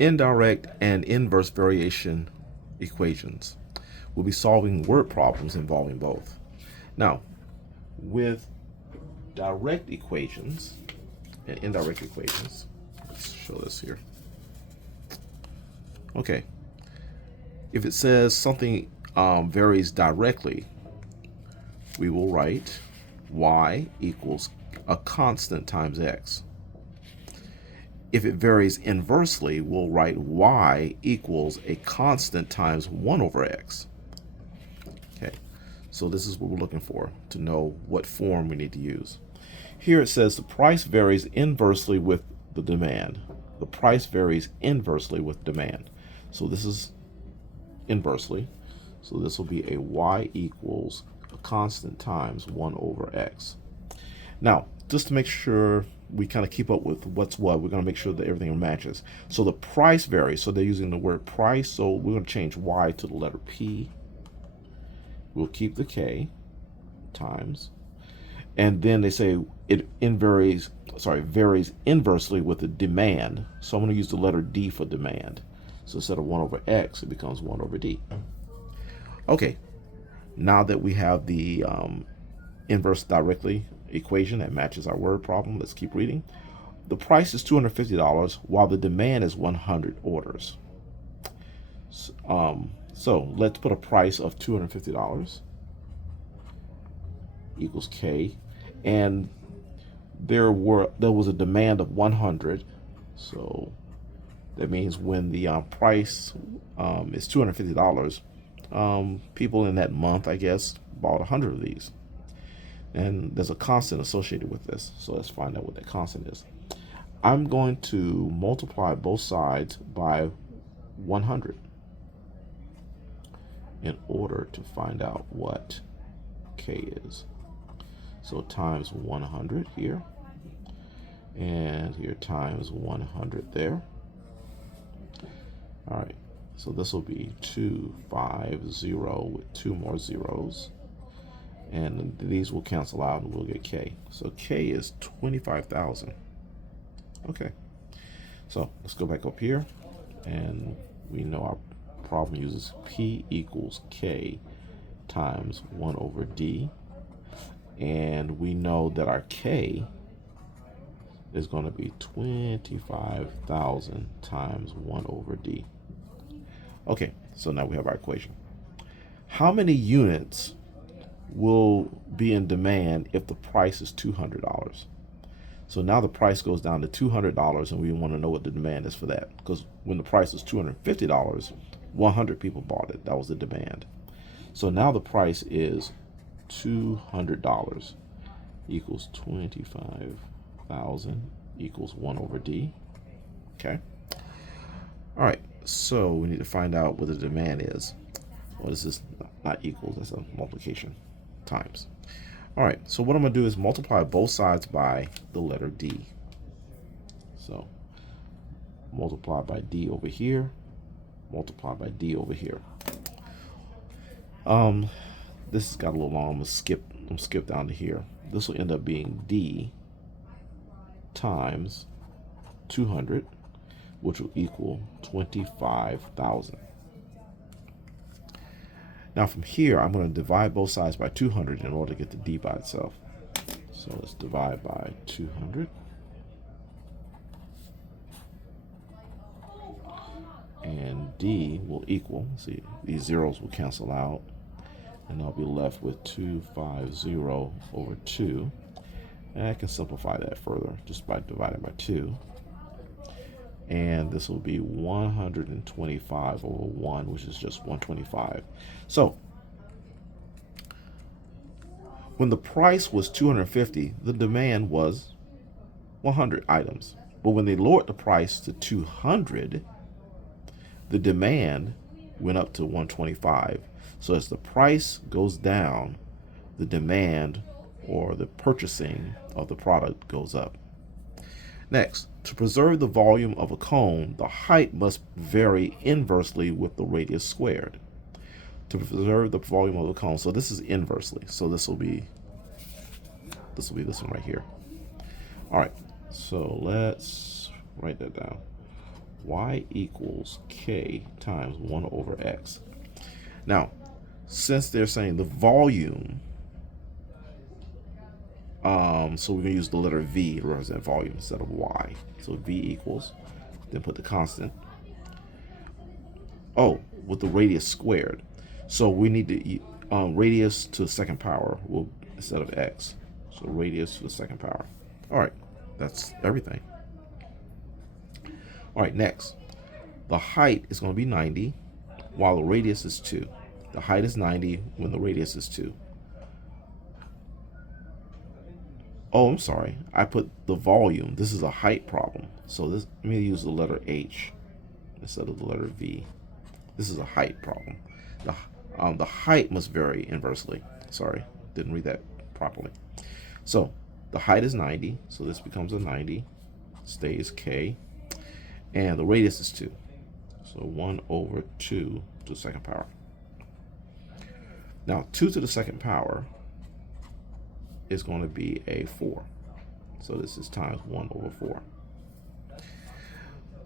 indirect and inverse variation equations. We'll be solving word problems involving both. Now, with direct equations and indirect equations, let's show this here. Okay, if it says something varies directly, we will write y equals a constant times x. If it varies inversely, we'll write y equals a constant times 1 over x. Okay, so this is what we're looking for, to know what form we need to use. Here it says the price varies inversely with the demand. The price varies inversely with demand. So this is inversely. So this will be a y equals a constant times 1 over x. Now, just to make sure we kind of keep up with what's what, we're going to make sure that everything matches. So the price varies. So they're using the word price. So we're going to change y to the letter P. We'll keep the K times. And then they say it varies inversely with the demand. So I'm going to use the letter D for demand. So instead of 1 over x, it becomes 1 over D. Okay, now that we have the inverse directly equation that matches our word problem, let's keep reading. The price is $250 while the demand is 100 orders. So let's put a price of $250 equals K, and there was a demand of 100. So that means when the price is $250, people in that month, I guess, bought 100 of these. And there's a constant associated with this. So let's find out what that constant is. I'm going to multiply both sides by 100 in order to find out what K is. So times 100 here, and here times 100 there. All right, so this will be 250 with 2 more zeros. And these will cancel out and we'll get K. So K is 25,000. Okay. So let's go back up here. And we know our problem uses P equals K times 1 over D. And we know that our K is going to be 25,000 times 1 over D. Okay, so now we have our equation. How many units will be in demand if the price is $200? So now the price goes down to $200, and we want to know what the demand is for that, because when the price was $250, 100 people bought it. That was the demand. So now the price is $200 equals 25,000 equals 1 over D. Okay. All right. So we need to find out what the demand is. What is this? Not equals. That's a multiplication. Times. All right, so what I'm going to do is multiply both sides by the letter D. So multiply by D over here, multiply by D over here. This has got a little long. I'm gonna skip down to here. This will end up being D times 200, which will equal 25,000. Now from here, I'm going to divide both sides by 200 in order to get the D by itself. So let's divide by 200. And D will equal, see, these zeros will cancel out. And I'll be left with 250 over 2. And I can simplify that further just by dividing by 2. And this will be 125 over 1, which is just 125. So when the price was 250, the demand was 100 items. But when they lowered the price to 200, the demand went up to 125. So as the price goes down, the demand or the purchasing of the product goes up. Next, to preserve the volume of a cone, the height must vary inversely with the radius squared. To preserve the volume of a cone, so this is inversely. So this will be this one right here. All right, so let's write that down. y equals k times 1 over x. Now, since they're saying the volume, so we're going to use the letter V to represent volume instead of y. So V equals, then put the constant. Oh, with the radius squared. So we need to radius to the second power will instead of x. So radius to the second power. All right, that's everything. All right, next. The height is going to be 90 while the radius is 2. The height is 90 when the radius is 2. Oh, I'm sorry. I put the volume. This is a height problem. So let me use the letter H instead of the letter V. This is a height problem. The height must vary inversely. Sorry, didn't read that properly. So the height is 90. So this becomes a 90. Stays K. And the radius is 2. So 1 over 2 to the second power. Now 2 to the second power is going to be a 4. So this is times 1 over 4.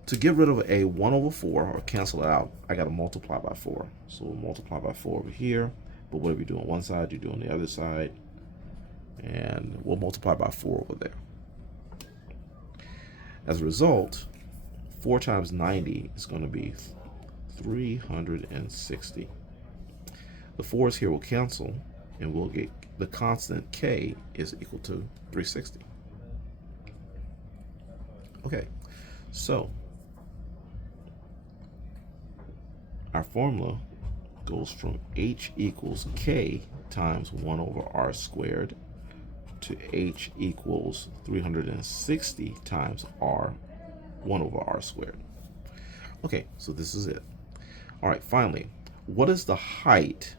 To get rid of a 1 over 4 or cancel it out, I got to multiply by 4. So we'll multiply by 4 over here. But whatever you do on one side, you do on the other side. And we'll multiply by 4 over there. As a result, 4 times 90 is going to be 360. The 4's here will cancel, and we'll get the constant k is equal to 360. Okay, so our formula goes from h equals k times 1 over r squared to h equals 360 times r 1 over r squared. Okay, so this is it. All right, finally, what is the height?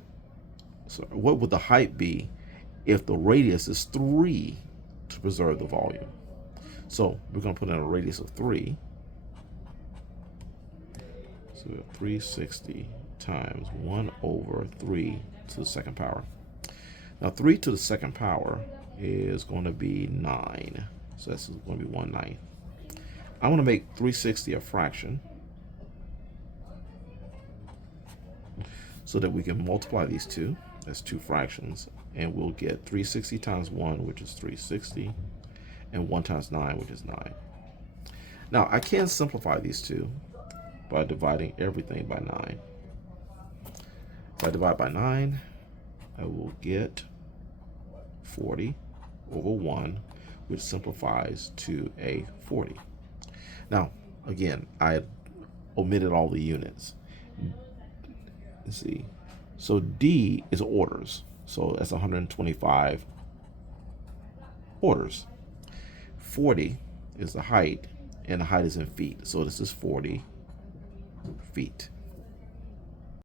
So what would the height be if the radius is 3 to preserve the volume? So we're going to put in a radius of 3. So we have 360 times 1 over 3 to the second power. Now 3 to the second power is going to be 9. So that's going to be 1/9. I want to make 360 a fraction so that we can multiply these two. That's two fractions, and we'll get 360 times 1, which is 360, and 1 times 9, which is 9. Now, I can simplify these two by dividing everything by 9. If I divide by 9, I will get 40 over 1, which simplifies to a 40. Now, again, I omitted all the units. Let's see. So D is orders. So that's 125 orders. 40 is the height, and the height is in feet. So this is 40 feet.